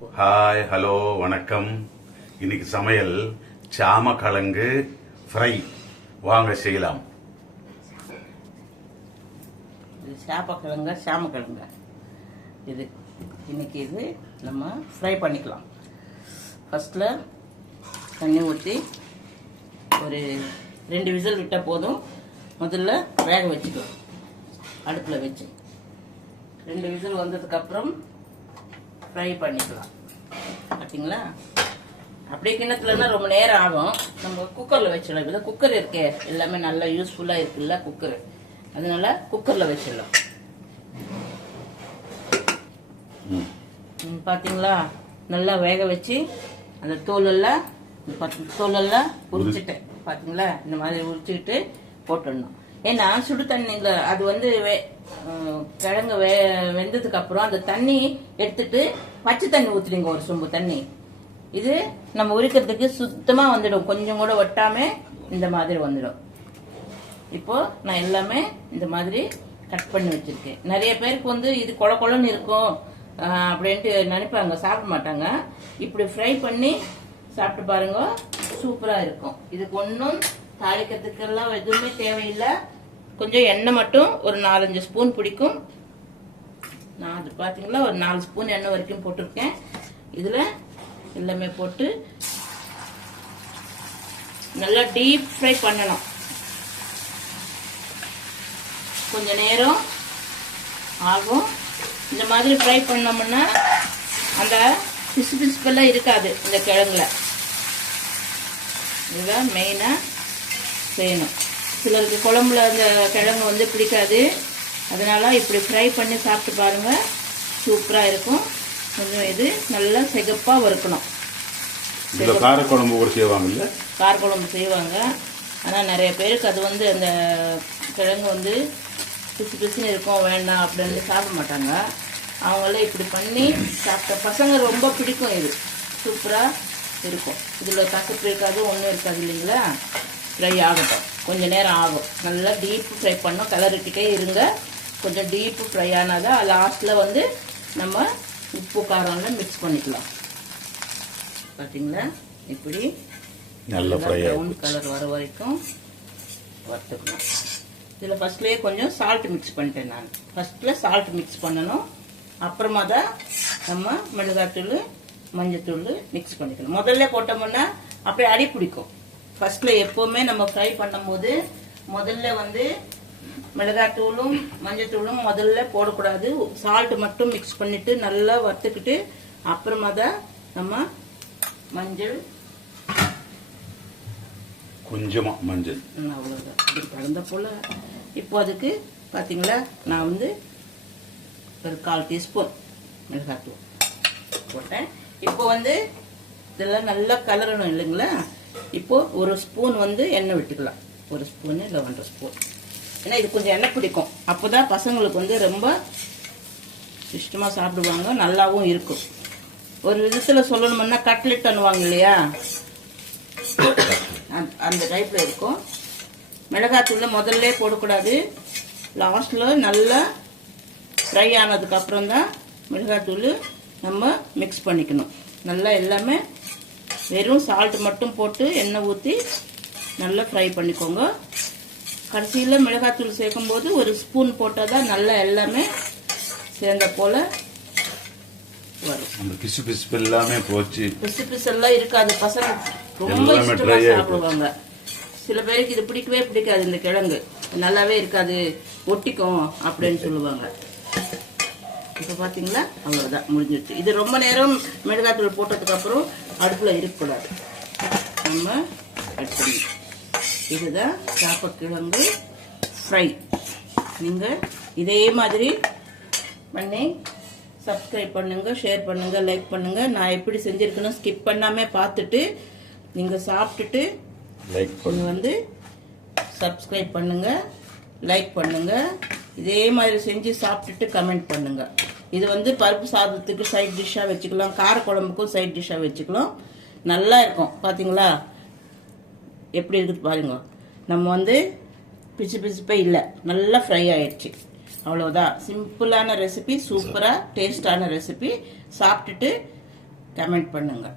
Hi hello வணக்கம். இன்னைக்கு சமையல் சாமக்கிழங்கு ஃப்ரை வாங்க செய்யலாம். இது சாப்பக்கிழங்க சாமக்கிழங்க? இது இன்னைக்கு இது நம்ம ஃப்ரை பண்ணிக்கலாம். ஃபஸ்ட்டில் தண்ணி ஊற்றி ஒரு ரெண்டு விசில் விட்டால் போதும். முதல்ல வேக வச்சுக்கலாம் அடுப்பில் வச்சு. ரெண்டு விசில் வந்ததுக்கப்புறம் ஃப்ரை பண்ணிக்கலாம். பார்த்தீங்களா அப்படியே கிணத்துலன்னா ரொம்ப நேரம் ஆகும். நம்ம குக்கரில் வச்சிடலாம். இப்போ குக்கர் இருக்கே. எல்லாமே நல்லா யூஸ்ஃபுல்லாக இருக்குல்ல குக்கர் அதனால குக்கரில் வச்சிடலாம். பார்த்தீங்களா நல்லா வேக வச்சு அந்த தோலெல்லாம் பத்து தோலெல்லாம் உரிச்சிட்டேன். பார்த்தீங்களா இந்த மாதிரி உரிச்சுக்கிட்டு போட்டுடணும். ஏன்னா சுடு தண்ணியில் அது வந்து வே- கிழங்கு வே வெந்ததுக்கு அப்புறம் அந்த தண்ணி எடுத்துட்டு பச்சை தண்ணி ஊத்துறீங்க ஒரு சொம்பு தண்ணி. இது நம்ம உரிக்கிறதுக்கு சுத்தமா வந்துடும். கொஞ்சம் கூட ஒட்டாம இந்த மாதிரி வந்துடும். இப்போ நான் எல்லாமே இந்த மாதிரி கட் பண்ணி வச்சிருக்கேன். நிறைய பேருக்கு வந்து இது கொல கொலன்னு இருக்கும் அப்படின்ட்டு நினைப்பாங்க. சாப்பிட மாட்டாங்க. இப்படி ஃப்ரை பண்ணி சாப்பிட்டு பாருங்க சூப்பரா இருக்கும். இதுக்கு ஒன்றும் தாளிக்கிறதுக்கெல்லாம் எதுவுமே தேவையில்லை. கொஞ்சம் எண்ணெய் மட்டும் ஒரு நாலஞ்சு ஸ்பூன் பிடிக்கும். நான் அது பார்த்தீங்களா ஒரு நாலு ஸ்பூன் எண்ணெய் வரைக்கும் போட்டிருக்கேன். இதில் எல்லாமே போட்டு நல்லா டீப் ஃப்ரை பண்ணணும் கொஞ்ச நேரம் ஆகும். இந்த மாதிரி ஃப்ரை பண்ணோம்னா அந்த பிசு பிசுப்பெல்லாம் இருக்காது இந்த கிழங்குல. இதுதான் மெயினாக செய்யணும். சிலருக்கு குழம்புல அந்த கிழங்கு வந்து பிடிக்காது. அதனால இப்படி ஃப்ரை பண்ணி சாப்பிட்டு பாருங்க. சூப்பராக இருக்கும். கொஞ்சம் இது நல்லா சிகப்பாக வறுக்கணும். காரக்குழம்பு கூட செய்வாங்கல்ல காரக்குழம்பு செய்வாங்க. ஆனால் நிறைய பேருக்கு அது வந்து அந்த கிழங்கு வந்து பிசு பிசுன்னு இருக்கும் வேண்டாம் அப்படின்னு சாப்பிட மாட்டாங்க. அவங்களே இப்படி பண்ணி சாப்பிட்ட பசங்க ரொம்ப பிடிக்கும் இது. சூப்பராக இருக்கும். இதில் கசப்பு இருக்காது ஒன்றும் இருக்காது இல்லைங்களா? ஃப்ரை ஆகட்டும். கொஞ்சம் நேரம் ஆகும். நல்லா டீப் ஃப்ரை பண்ணோம் கலரிட்டுட்டே இருங்க. கொஞ்சம் டீப்பு ஃப்ரை ஆனாதான் லாஸ்ட்டில் வந்து நம்ம உப்பு காரம்லாம் மிக்ஸ் பண்ணிக்கலாம். பார்த்தீங்களா இப்படி. நல்ல ப்ரௌன் கலர் வர வரைக்கும் வறுத்துக்கணும். இதில் ஃபர்ஸ்ட்லேயே கொஞ்சம் சால்ட் மிக்ஸ் பண்ணிட்டேன் நான். ஃபர்ஸ்ட்டில் சால்ட் மிக்ஸ் பண்ணணும். அப்புறமா தான் நம்ம மிளகாத்தூள் மஞ்சத்தூள் மிக்ஸ் பண்ணிக்கணும் முதல்ல போட்டோம்னா அப்படியே அடி பிடிக்கும். ஃபர்ஸ்ட்ல எப்போவுமே நம்ம ஃப்ரை பண்ணும்போது முதல்ல வந்து மிளகாத்தூளும் மஞ்சத்தூளும் முதல்ல போடக்கூடாது. சால்ட் மட்டும் மிக்ஸ் பண்ணிட்டு நல்லா வறுத்துக்கிட்டு அப்புறமா தான் நம்ம மஞ்சள் கொஞ்சமா மஞ்சள். இப்படி கலந்த போல. இப்போ அதுக்கு பாத்தீங்களா? நான் வந்து ஒரு கால் டீஸ்பூன் மிளகாத்தூள் போட்டேன். இப்போ வந்து இதெல்லாம் நல்லா கலரணும் இல்லைங்களா? இப்போ ஒரு ஸ்பூன் வந்து எண்ணெய் விட்டுக்கலாம். ஒரு ஸ்பூனு இல்லை ஒன்றரை ஸ்பூன் ஏன்னா இது கொஞ்சம் எண்ணெய் பிடிக்கும். அப்போ தான் பசங்களுக்கு வந்து ரொம்ப இஷ்டமாக சாப்பிடுவாங்க நல்லாவும் இருக்கும். ஒரு விதத்தில் சொல்லணும்னா கட்லெட் பண்ணுவாங்க இல்லையா? அந்த- அந்த டைப்பில் இருக்கும். மிளகாத்தூள் முதல்ல போடக்கூடாது. லாஸ்ட்டில் நல்லா ஃப்ரை ஆனதுக்கப்புறம் தான் மிளகாத்தூள் நம்ம மிக்ஸ் பண்ணிக்கணும். நல்லா எல்லாமே வெறும் சால்ட் மட்டும் போட்டு எண்ணெய் ஊற்றி நல்லா ஃப்ரை பண்ணிக்கோங்க. கடைசியில் மிளகாத்தூள் சேர்க்கும்போது ஒரு ஸ்பூன் போட்டால் தான் நல்லா எல்லாமே சேர்ந்த போல் வரும். அந்த பிசு பிசுப்பு எல்லாமே போச்சு. பிசு பிசெல்லாம் இருக்காது. பசங்க ரொம்ப எல்லாமே இஷ்டமா dry ஆ இருக்கும். சாப்பிடுவாங்க. சில பேருக்கு இது பிடிக்கவே பிடிக்காது இந்த கிழங்கு. நல்லாவே இருக்காது. ஒட்டிக்கும் அப்படின்னு சொல்லுவாங்க. இப்போ பார்த்தீங்களா அவ்வளோதான் முடிஞ்சிருச்சு. இது ரொம்ப நேரம் மிளகாத்தூள் போட்டதுக்கு அப்புறம் அடுப்பில் இருக்கக்கூடாது. நம்ம எடுத்துடணும் இதுதான் சாப்பக்கிழங்கு ஃப்ரை நீங்கள் இதே மாதிரி பண்ணி சப்ஸ்கிரைப் பண்ணுங்க ஷேர் பண்ணுங்க லைக் பண்ணுங்க. நான் எப்படி செஞ்சிருக்கேன்னு ஸ்கிப் பண்ணாம பார்த்துட்டு நீங்க சாப்பிட்டுட்டு லைக் பண்ணு. வந்து சப்ஸ்கிரைப் பண்ணுங்க லைக் பண்ணுங்க. இதே மாதிரி செஞ்சு சாப்பிட்டுட்டு கமெண்ட் பண்ணுங்க. இது வந்து பருப்பு சாதத்துக்கு சைட் டிஷ்ஷாக வச்சுக்கலாம். கார குழம்புக்கும் சைட் டிஷ்ஷாக வச்சுக்கலாம். நல்லா இருக்கும். பார்த்தீங்களா எப்படி இருக்குது பாருங்க. நம்ம வந்து பிச்சு பிச்சுப்பே இல்லை. நல்லா ஃப்ரை ஆயிடுச்சு. அவ்வளோதான் சிம்பிளான ரெசிபி சூப்பராக டேஸ்டான ரெசிபி சாப்பிட்டுட்டு கமெண்ட் பண்ணுங்கள்